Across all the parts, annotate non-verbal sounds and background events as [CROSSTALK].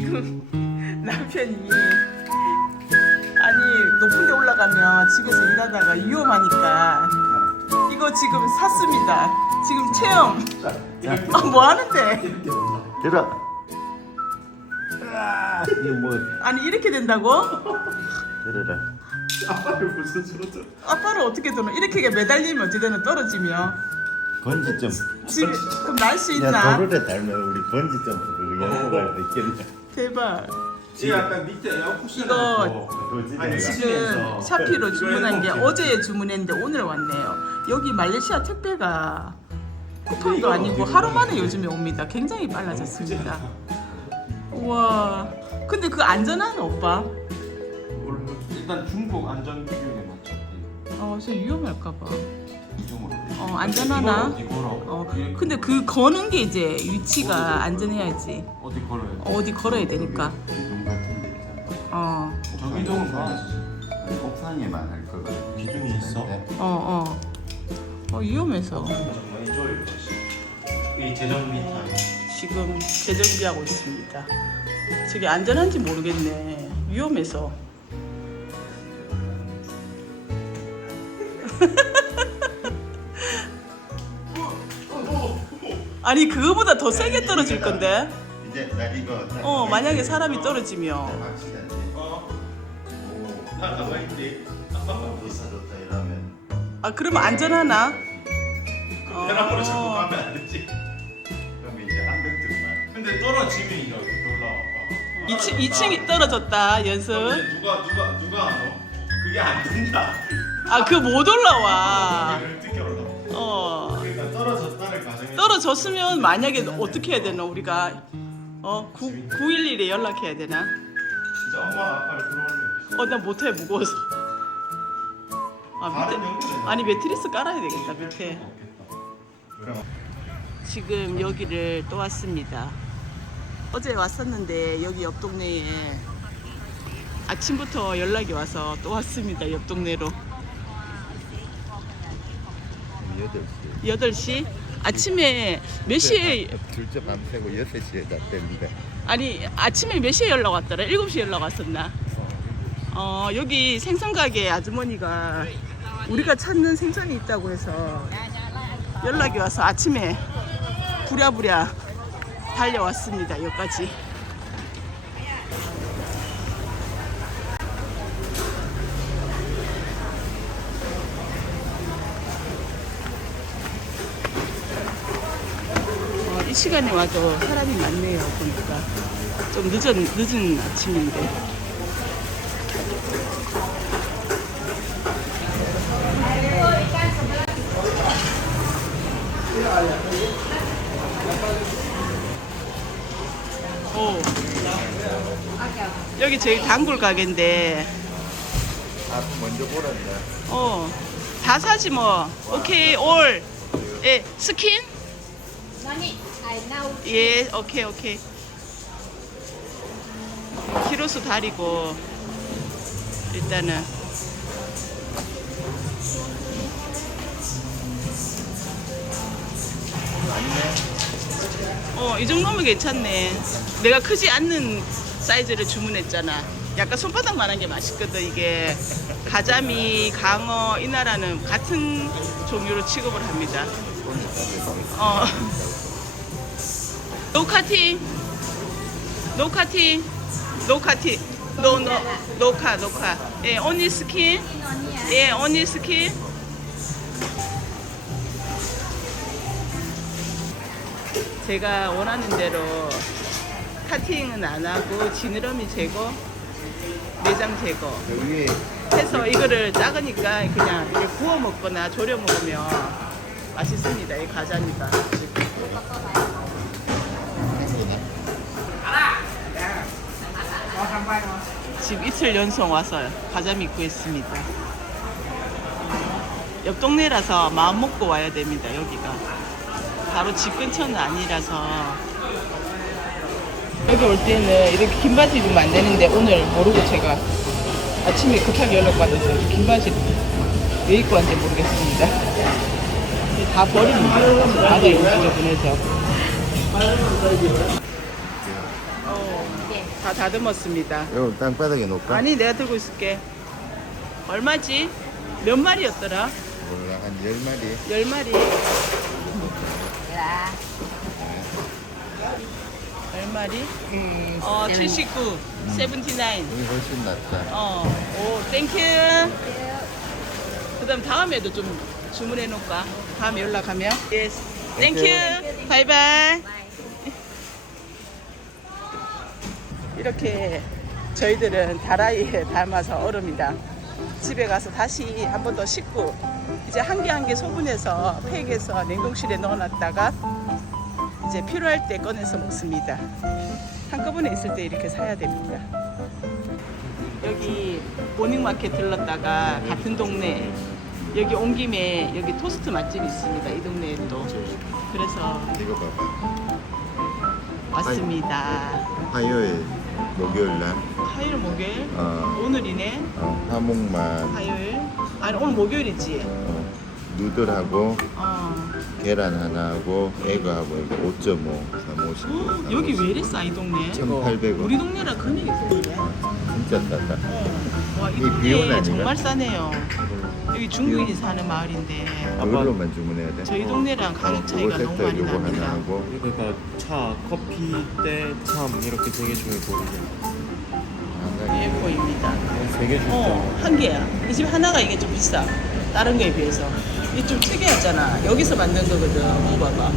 지금 [LAUGHS] 남편이 아니 높은 데 올라가면 집에서 일하다가 위험하니까 이거 지금 샀습니다. 지금 체험. 아, 뭐 하는데? 들어. 아, 이거 뭐 아니 이렇게 된다고? 들어라. 아빠를 무슨 소리 들 아빠를 어떻게 들어? 이렇게 매달리면 어찌되는 떨어지면 번지 점. 집 그럼 날수야 있나? 도로에 닮아 우리 번지 점 그거 연습할 수 있겠네. 대박. 이 약간 밑에 에어쿠션 이거 도지 아니. 지금 샤피로 주문한 게. 어제 주문했는데 오늘 왔네요. 여기 말레이시아 택배가 쿠팡도 아니고 하루 만에 요즘에 옵니다. 굉장히 빨라졌습니다. 우와. 근데 그 안전한 오빠? 일단 중국 안전 기준에 맞춰 어, 저 위험할까 봐. 이정으로 어, 안전하나? 어디 걸어? 어, 뒤에 근데 그 거는 게 이제 위치가 안전해야지. 어디 걸어요? 어디 걸어야 되니까. 기둥 같은 데 있잖아. 어, 저기동은 봐 옥상에만 할 거거든. 기둥이 있어? 네. 어, 어. 어, 위험해서. 정말 좋아요 이 재정 미터 지금 재정비하고 있습니다. 저게 안전한지 모르겠네. 위험해서. [LAUGHS] 아니 그거보다 더 세게 떨어질 건데. 이제 나 이거. 어 만약에 사람이 떨어지면. 어? 오. 나 가만히 있지 이러면. 아 그러면 안전하나? 대나무로 자꾸 어. 가면 안 되지 그럼 이제 한 벽들만. 근데 떨어지면 이제 올라와 2층 2층이 떨어졌다 연습. 근데 누가 누가 누가 안 와? 그게 안 된다 아 그 못 올라와. 어떻게 올라와 어. 떨어졌으면 만약에 어떻게 해야 되나 우리가 어 9, 911에 연락해야 되나? 진짜 엄마 아빠를 들어오면 어나 못해 무거워서. 아 밑에 아니 매트리스 깔아야 되겠다 밑에. 지금 여기를 또 왔습니다. 어제 왔었는데 여기 옆 동네에 아침부터 연락이 와서 또 왔습니다 옆 동네로. 여덟 8시 시. 아침에 몇 시에 둘째 밤새고 여섯 시에 잤대는데. 아니 아침에 몇 시에 연락 왔더라? 7시에 연락 왔었나? 어 여기 생선 가게 아주머니가 우리가 찾는 생선이 있다고 해서 연락이 와서 아침에 부랴부랴 달려왔습니다 여기까지 시간에 와도 사람이 많네요 보니까. 좀 늦은 늦은 아침인데. 오. 여기 저희 단골 가게인데. 아 먼저 보란다. 어. 다 사지 뭐. 오케이 올. 예, 스킨? now 예, 오케이, 오케이. 키로수 다리고 일단은 어, 이 정도면 괜찮네. 내가 크지 않는 사이즈를 주문했잖아. 약간 손바닥만한 게 맛있거든. 이게 가자미, 강어 이 나라는 같은 종류로 취급을 합니다. 어. 노 카팅. 노 카팅. 노 카팅. 노, 노, 노카, 노카. 예, 언니 스킨. 예, 언니 스킨. 제가 원하는 대로 카팅은 안 하고 지느러미 제거, 내장 제거 해서 이거를 작으니까 그냥 이렇게 구워 먹거나 졸여 먹으면 맛있습니다. 이 가자미가. 지금 이틀 연속 와서 가자미 구했습니다. 옆 동네라서 마음 먹고 와야 됩니다. 여기가 바로 집 근처는 아니라서 여기 올 때는 이렇게 긴 바지 입으면 안 되는데 오늘 모르고 제가 아침에 급하게 연락 받아서 긴 바지를 왜 입고 왔는지 모르겠습니다. 다 버립니다. 바다에 움직여 보내서. 다 다듬었습니다. 이거 땅바닥에 놓을까? 아니 내가 들고 있을게. 얼마지? 몇 마리였더라? 몰라 한 10마리 열 마리. 열 마리? 어, 79, 79. 이게 훨씬 낫다 어, 오, 땡큐. 그 다음 다음에도 좀 주문해 놓을까? 다음에 연락하면? 예스. 땡큐. 바이바이. 이렇게 저희들은 다라이에 닮아서 얼음이다. 집에 가서 다시 한 번 더 씻고 이제 한 개 한 개 소분해서 팩에서 냉동실에 넣어놨다가 이제 필요할 때 꺼내서 먹습니다. 한꺼번에 있을 때 이렇게 사야 됩니다. 여기 모닝마켓 들렀다가 같은 동네 여기 온 김에 여기 토스트 맛집이 있습니다. 이 동네에 또 그래서 이거 봐봐 왔습니다. 화요일 목요일 날 화요일 목요일 어, 오늘이네 어, 화목만 화요일 아니 오늘 목요일이지. 어, 누들하고 어 계란 하나하고 에그하고 이거 5.5 350 여기 왜 이래 싸이 동네? 1,800원 우리 동네라 금액이 세네. 진짜 싸다 어. 와이 이 동네? 정말 싸네요. 여기 중국인이 사는 마을인데 그걸로만 주문해야 돼? 저희 동네랑 가격 차이가 너무 많이 요거 납니다. 하나 하고 그러니까 차, 커피, 때, 참 이렇게 세 개 중에 고르게. 예 보입니다. 세개 줄죠. 어, 한 개야. 이 집 하나가 이게 좀 비싸. 다른 거에 비해서. 이게 좀 특이하잖아. 여기서 만든 거거든. 먹어봐봐.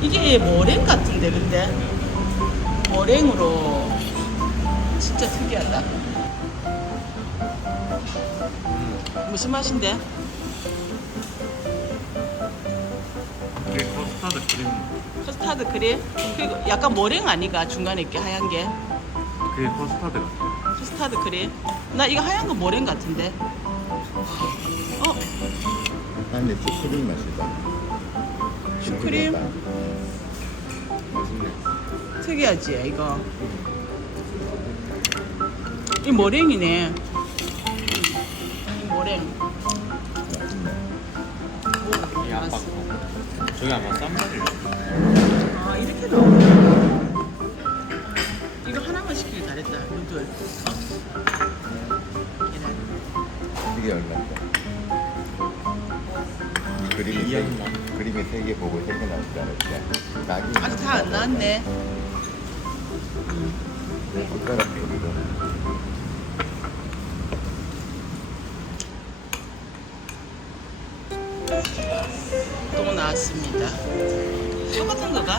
이게 머랭 같은데, 근데? 머랭으로 진짜 특이하다. 무슨 맛인데? 그게 커스타드 크림. 커스타드 크림? 그리고 약간 머랭 아니가? 중간에 이렇게 하얀 게. 그게 커스타드 같아. 커스타드 크림? 나 이거 하얀 거 머랭 같은데? 어? 안에 슈크림 맛이다 슈크림? 맛있네 특이하지 이거 이 머랭이네 오, 이 아빠. 거. 저기 아마 쌈밥일 아 이렇게 나오네 이거 하나만 시키길 잘했다 누들 계란. 이게 얼마인데? 이 그림이 세, 이연나. 그림이 세 개 보고 세 개 나올 줄 알았지 낙이 아직 다 안 나왔네 내 숟가락 소리로 또 나왔습니다 똑같은 거가?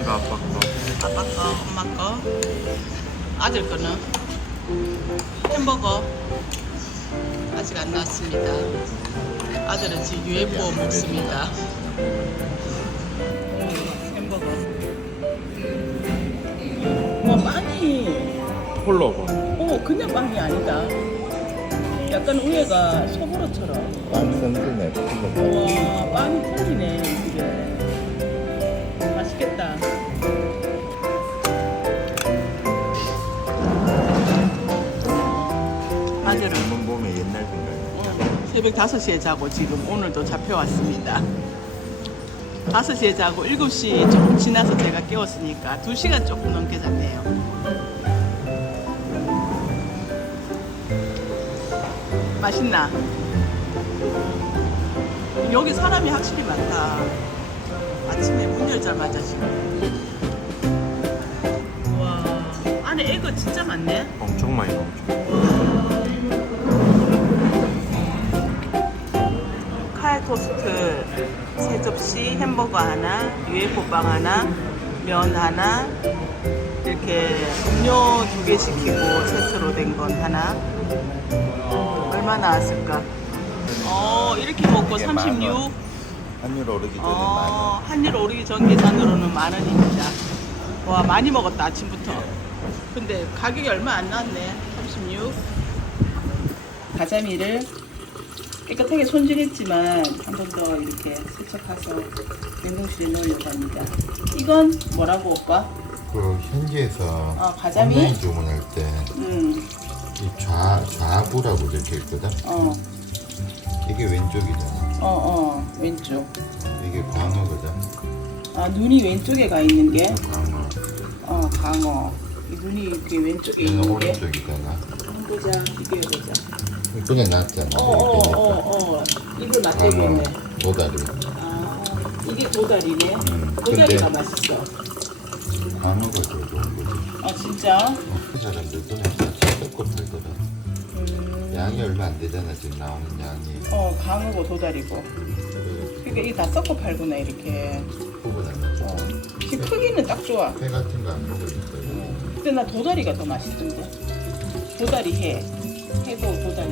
이거 아빠 거. 아빠 거, 엄마 거, 아들 거는 햄버거 아직 안 나왔습니다. 아들은 지금 UFO 먹습니다. 햄버거. 와 빵이, 폴로버. 어 그냥 빵이 아니다. 약간 위에가 소보로처럼. 빵 선수네 와 빵이 틀리네 이게. 맛있겠다. 아들은 한번 보면 옛날 생각이 새벽 5시에 자고 지금 오늘도 잡혀왔습니다. 5시에 자고 7시 조금 지나서 제가 깨웠으니까 2시간 조금 넘게 잤네요. 맛있나? 여기 사람이 확실히 많다. 아침에 문 열자마자 지금. 와, 안에 애가 진짜 많네. 엄청 많이 나오죠. 칼 토스트 세 접시 햄버거 하나, UFO 빵 하나, 면 하나, 이렇게 음료 두 개 시키고 세트로 된 건 하나. 얼마 나왔을까? 어, 이렇게 먹고 이게 만 36. 원. 환율 오르기 전에 어, 한일 오르기 전 계산으로는 만 원입니다. 와, 많이 먹었다, 아침부터. 근데 가격이 얼마 안 나왔네. 36. 가자미를 깨끗하게 손질했지만 한 번 더 이렇게 세척해서 냉동실에 넣으려고 합니다. 이건 뭐라고 오빠? 그 현지에서 어, 가자미? 온라인 주문할 때 음, 이 좌, 좌부라고 적혀 있거든? 어, 이게 왼쪽이잖아. 어, 어, 왼쪽. 이게 광어거든? 아, 눈이 왼쪽에 가 있는 게, 광어. 어, 강어. 이 눈이 이렇게 왼쪽에 얘는 있는데 오른쪽이잖아. 보자. 비교해보자. 그게 낫잖아. 어어어어. 입을 맞대고 있네. 어, 도다리. 아 이게 도다리네? 음, 도다리가 근데- 맛있어. 방어가 더 좋은 거지. 아 진짜? 어, 그 사람들 그냥 같이 팔더라. 음, 양이 얼마 안 되잖아 지금 나오는 양이. 어 강어고 도다리고 그 그러니까 이게 다 섞어 팔구나 이렇게 나죠. 어. 이 크기는 딱 좋아 회 같은 거 안 먹으니까. 근데 나 도다리가 더 맛있던데 도다리 해 해도 도다리 해